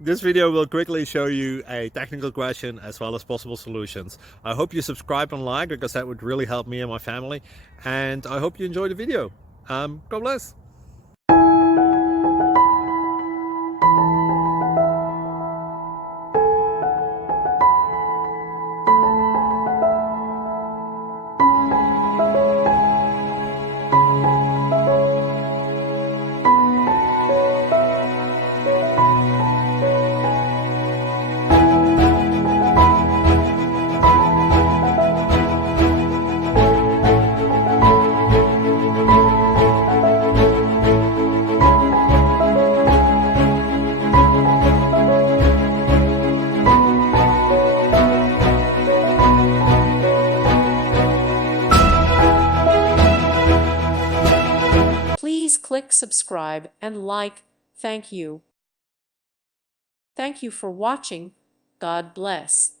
This video will quickly show you a technical question as well as possible solutions. I hope you subscribe and like, because that would really help me and my family. And I hope you enjoy the video. God bless. Please click subscribe and like. Thank you. Thank you for watching. God bless.